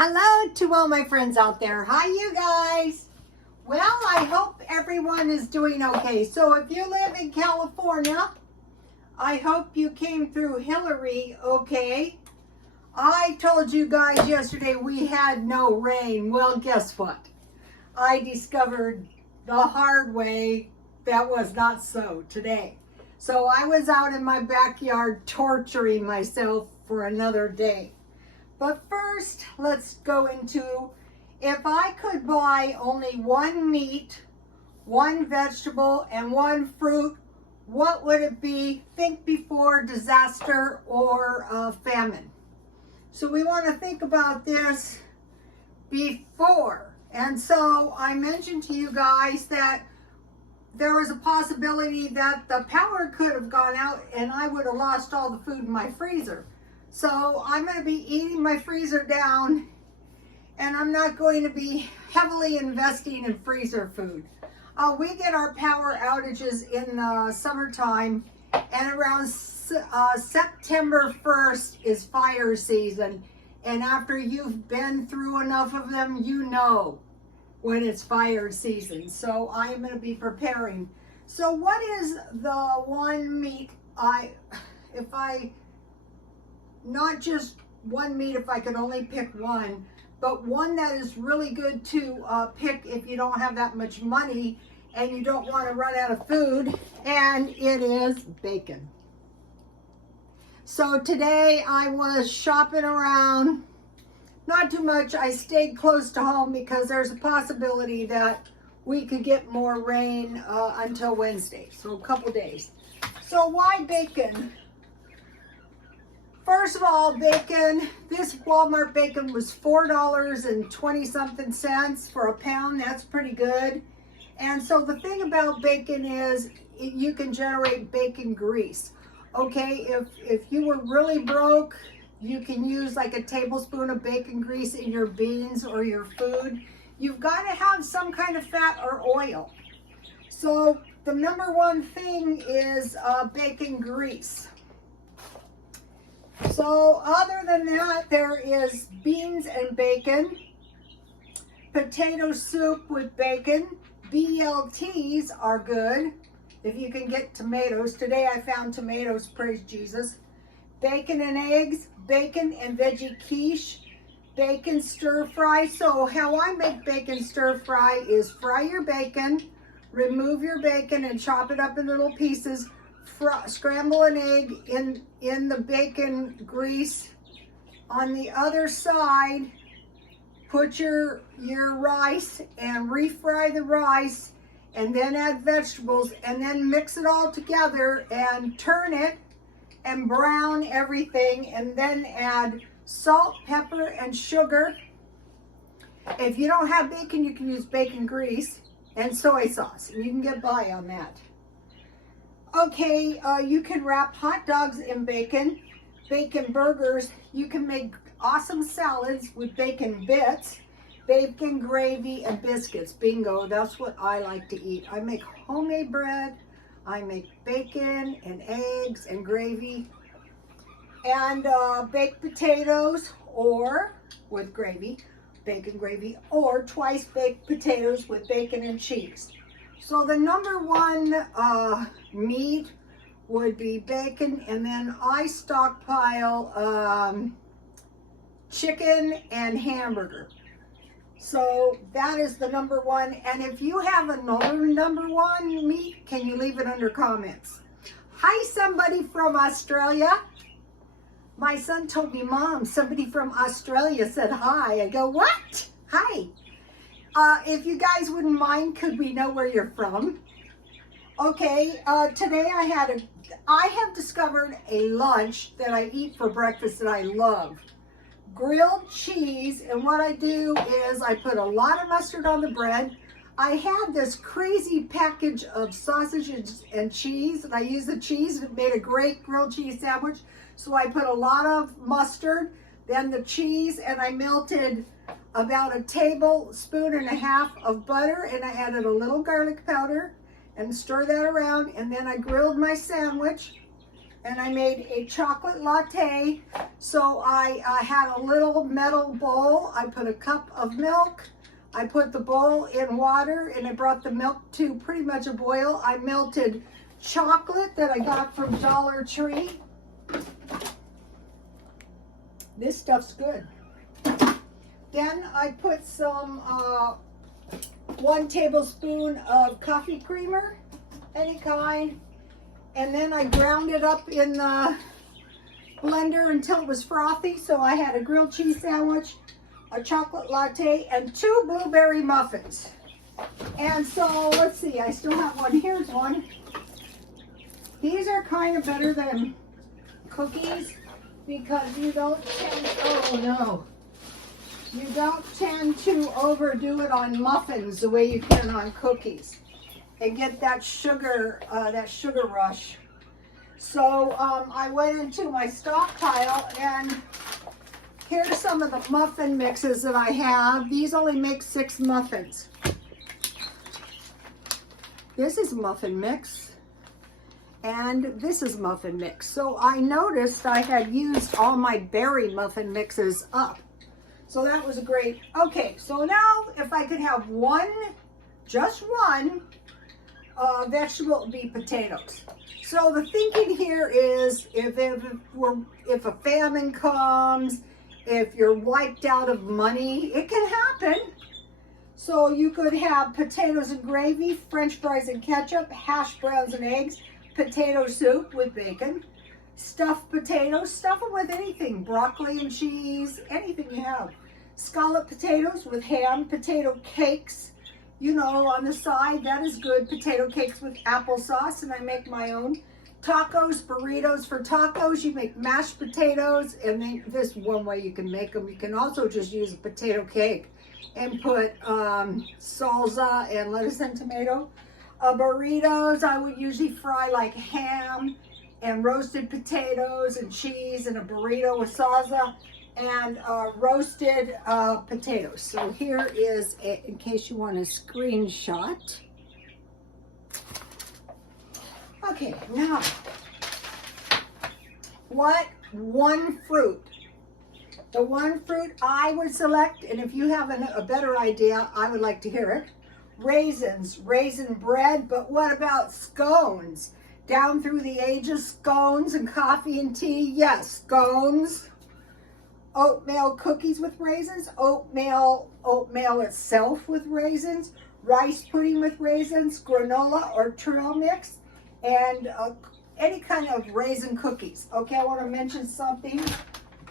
Hello to all my friends out there. Hi, you guys. Well, I hope everyone is doing okay. So if you live in California, I hope you came through Hillary okay. I told you guys yesterday we had no rain. Well, guess what? I discovered the hard way that was not so today. So I was out in my backyard torturing myself for another day. But first, let's go into, if I could buy only one meat, one vegetable, and one fruit, what would it be? Think before disaster or famine. So we want to think about this before. And so I mentioned to you guys that there was a possibility that the power could have gone out and I would have lost all the food in my freezer. So I'm going to be eating my freezer down, and I'm not going to be heavily investing in freezer food. We get our power outages in the summertime, and around September 1st is fire season. And after you've been through enough of them, you know when it's fire season. So I am going to be preparing. So what is the one meat not just one meat if I could only pick one, but one that is really good to pick if you don't have that much money and you don't want to run out of food, and it is bacon. So today I was shopping around, not too much. I stayed close to home because there's a possibility that we could get more rain until Wednesday, so a couple days. So why bacon? First of all, bacon, this Walmart bacon was $4.20 something for a pound. That's pretty good. And so the thing about bacon is you can generate bacon grease. Okay, if you were really broke, you can use like a tablespoon of bacon grease in your beans or your food. You've got to have some kind of fat or oil. So the number one thing is bacon grease. So other than that, there is beans and bacon, potato soup with bacon. BLTs are good if you can get tomatoes. Today I found tomatoes, praise Jesus. Bacon and eggs, bacon and veggie quiche, bacon stir fry. So how I make bacon stir fry is fry your bacon, remove your bacon and chop it up in little pieces. Scramble an egg in the bacon grease. On the other side, put your rice and refry the rice, and then add vegetables, and then mix it all together and turn it and brown everything, and then add salt, pepper, and sugar. If you don't have bacon, you can use bacon grease and soy sauce, and you can get by on that. Okay, you can wrap hot dogs in bacon, bacon burgers. You can make awesome salads with bacon bits, bacon gravy, and biscuits. Bingo, that's what I like to eat. I make homemade bread, I make bacon and eggs and gravy, and baked potatoes or with gravy, bacon gravy, or twice baked potatoes with bacon and cheese. So the number one meat would be bacon, and then I stockpile chicken and hamburger. So that is the number one. And if you have another number one meat, can you leave it under comments? Hi, somebody from Australia. My son told me, Mom, somebody from Australia said hi. I go, what? Hi. If you guys wouldn't mind, could we know where you're from? Okay, today I have discovered a lunch that I eat for breakfast that I love. Grilled cheese, and what I do is I put a lot of mustard on the bread. I had this crazy package of sausages and cheese, and I used the cheese, and it made a great grilled cheese sandwich. So I put a lot of mustard, then the cheese, and I melted about a tablespoon and a half of butter, and I added a little garlic powder and stir that around, and then I grilled my sandwich, and I made a chocolate latte. So I had a little metal bowl. I put a cup of milk. I put the bowl in water, and I brought the milk to pretty much a boil. I melted chocolate that I got from Dollar Tree. This stuff's good. Then I put some 1 tablespoon of coffee creamer, any kind, and then I ground it up in the blender until it was frothy. So I had a grilled cheese sandwich, a chocolate latte, and 2 blueberry muffins. And so let's see, I still have one. Here's one. These are kind of better than cookies because you don't tend, oh no, you don't tend to overdo it on muffins the way you can on cookies and get that sugar rush. So I went into my stockpile, and here's some of the muffin mixes that I have. These only make 6 muffins. This is muffin mix, and this is muffin mix. So I noticed I had used all my berry muffin mixes up. So that was great. Okay, so now if I could have one, just one, vegetable, would be potatoes. So the thinking here is if a famine comes, if you're wiped out of money, it can happen. So you could have potatoes and gravy, French fries and ketchup, hash browns and eggs, potato soup with bacon, stuffed potatoes, stuff them with anything, broccoli and cheese, anything you have. Scalloped potatoes with ham, potato cakes, you know, on the side, that is good. Potato cakes with applesauce, and I make my own. Tacos, burritos. For tacos, you make mashed potatoes, and then this one way you can make them. You can also just use a potato cake and put salsa and lettuce and tomato. Burritos, I would usually fry like ham and roasted potatoes and cheese and a burrito with salsa and roasted potatoes. So here is, in case you want a screenshot. Okay, now, what one fruit? The one fruit I would select, and if you have a better idea, I would like to hear it. Raisins, raisin bread, but what about scones? Down through the ages, scones and coffee and tea, yes, scones. Oatmeal cookies with raisins, oatmeal itself with raisins, rice pudding with raisins, granola or trail mix, and any kind of raisin cookies. Okay, I want to mention something.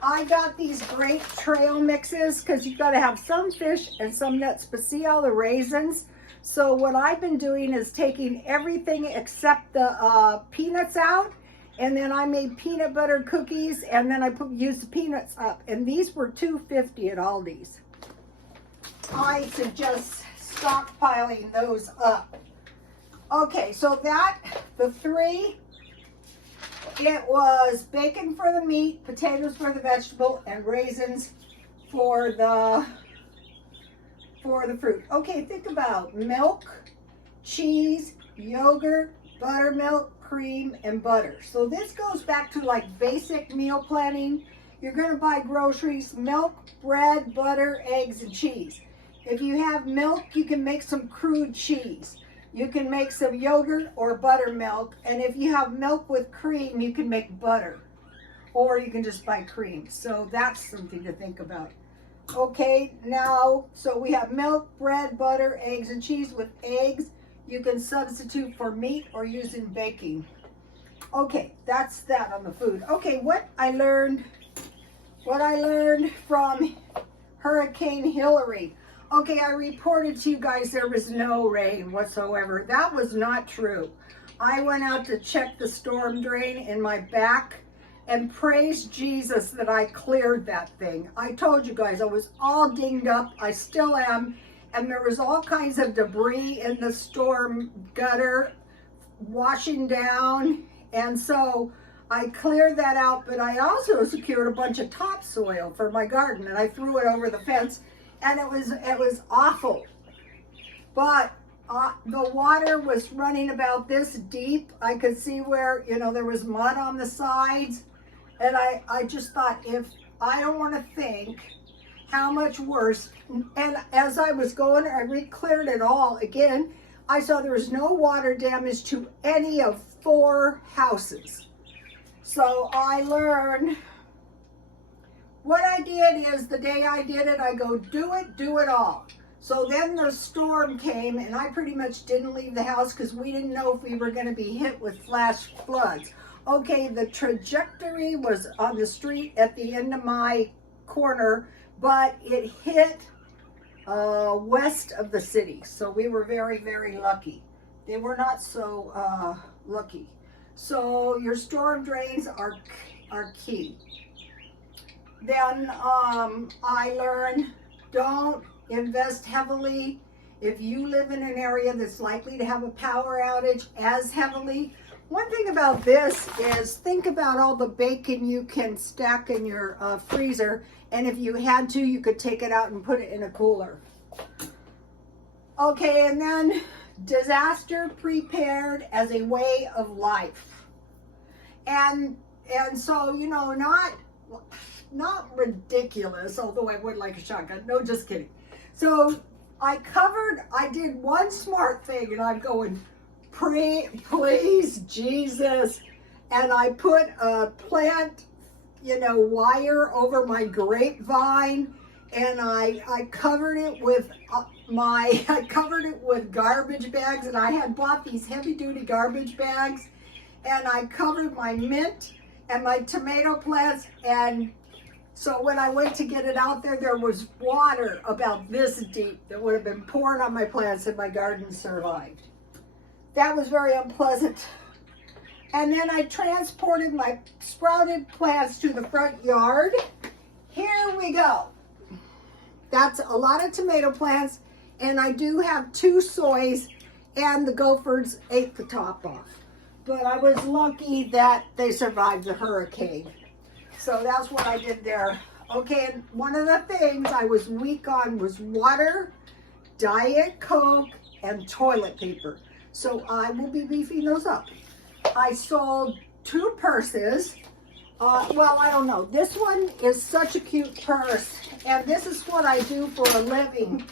I got these great trail mixes because you've got to have some fish and some nuts, but see all the raisins? So what I've been doing is taking everything except the peanuts out, and then I made peanut butter cookies, and then I used the peanuts up, and these were $2.50 at Aldi's. I suggest stockpiling those up. Okay, so the 3, it was bacon for the meat, potatoes for the vegetable, and raisins for the fruit. Okay, think about milk, cheese, yogurt, buttermilk, cream, and butter. So this goes back to like basic meal planning. You're going to buy groceries, milk, bread, butter, eggs, and cheese. If you have milk, you can make some crude cheese. You can make some yogurt or buttermilk, and if you have milk with cream, you can make butter, or you can just buy cream. So that's something to think about. Okay, now, so we have milk, bread, butter, eggs, and cheese. With eggs, you can substitute for meat or use in baking. Okay, that's that on the food. Okay, what I learned from Hurricane Hillary. Okay, I reported to you guys there was no rain whatsoever. That was not true. I went out to check the storm drain in my back, and praise Jesus that I cleared that thing. I told you guys I was all dinged up. I still am. And there was all kinds of debris in the storm gutter washing down. And so I cleared that out, but I also secured a bunch of topsoil for my garden, and I threw it over the fence, and it was awful. But The water was running about this deep. I could see where, you know, there was mud on the sides. And I just thought, if I don't want to think how much worse. And as I was going, I re-cleared it all again. I saw there was no water damage to any of 4 houses. So I learned, what I did is, the day I did it, I go, do it all. So then the storm came, and I pretty much didn't leave the house because we didn't know if we were going to be hit with flash floods. Okay, the trajectory was on the street at the end of my corner, but it hit west of the city. So we were very, very lucky. They were not so lucky. So your storm drains are key. Then I learned, don't invest heavily if you live in an area that's likely to have a power outage as heavily. One thing about this is, think about all the bacon you can stack in your freezer, and if you had to, you could take it out and put it in a cooler. Okay, and then disaster prepared as a way of life. And so, you know, not ridiculous, although I would like a shotgun. No, just kidding. So I did one smart thing, and I'm going, please, Jesus. And I put a plant, you know, wire over my grapevine, and I covered it with garbage bags, and I had bought these heavy-duty garbage bags, and I covered my mint and my tomato plants. And so when I went to get it out there, there was water about this deep that would have been pouring on my plants, and my garden survived. That was very unpleasant. And then I transported my sprouted plants to the front yard. Here we go. That's a lot of tomato plants, and I do have 2 soys, and the gophers ate the top off. But I was lucky that they survived the hurricane. So that's what I did there. Okay, and one of the things I was weak on was water, Diet Coke, and toilet paper. So I will be beefing those up. I sold 2 purses. Well, I don't know. This one is such a cute purse, and this is what I do for a living.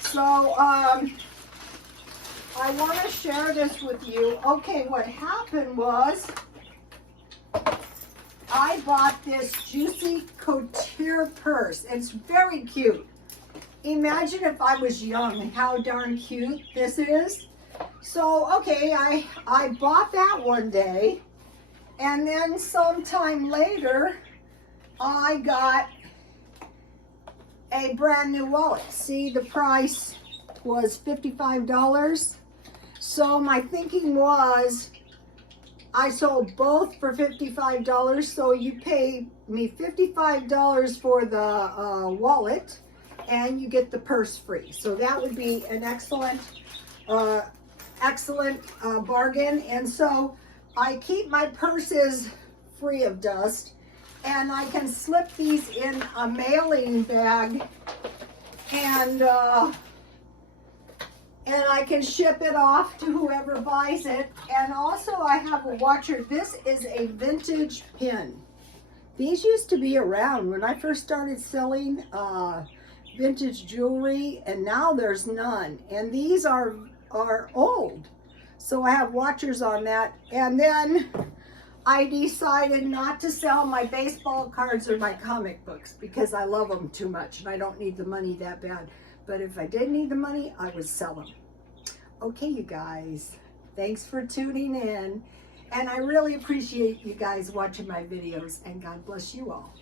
So I want to share this with you. Okay, what happened was, I bought this Juicy Couture purse. It's very cute. Imagine if I was young, how darn cute this is. So, okay, I bought that one day, and then sometime later, I got a brand new wallet. See, the price was $55. So my thinking was, I sold both for $55, so you pay me $55 for the wallet, and you get the purse free. So that would be an excellent bargain. And so I keep my purses free of dust, and I can slip these in a mailing bag, and I can ship it off to whoever buys it. And also I have a watcher. This is a vintage pin. These used to be around when I first started selling vintage jewelry, and now there's none. And these are old. So I have watchers on that. And then I decided not to sell my baseball cards or my comic books because I love them too much and I don't need the money that bad. But if I did need the money, I would sell them. Okay, you guys, thanks for tuning in. And I really appreciate you guys watching my videos, and God bless you all.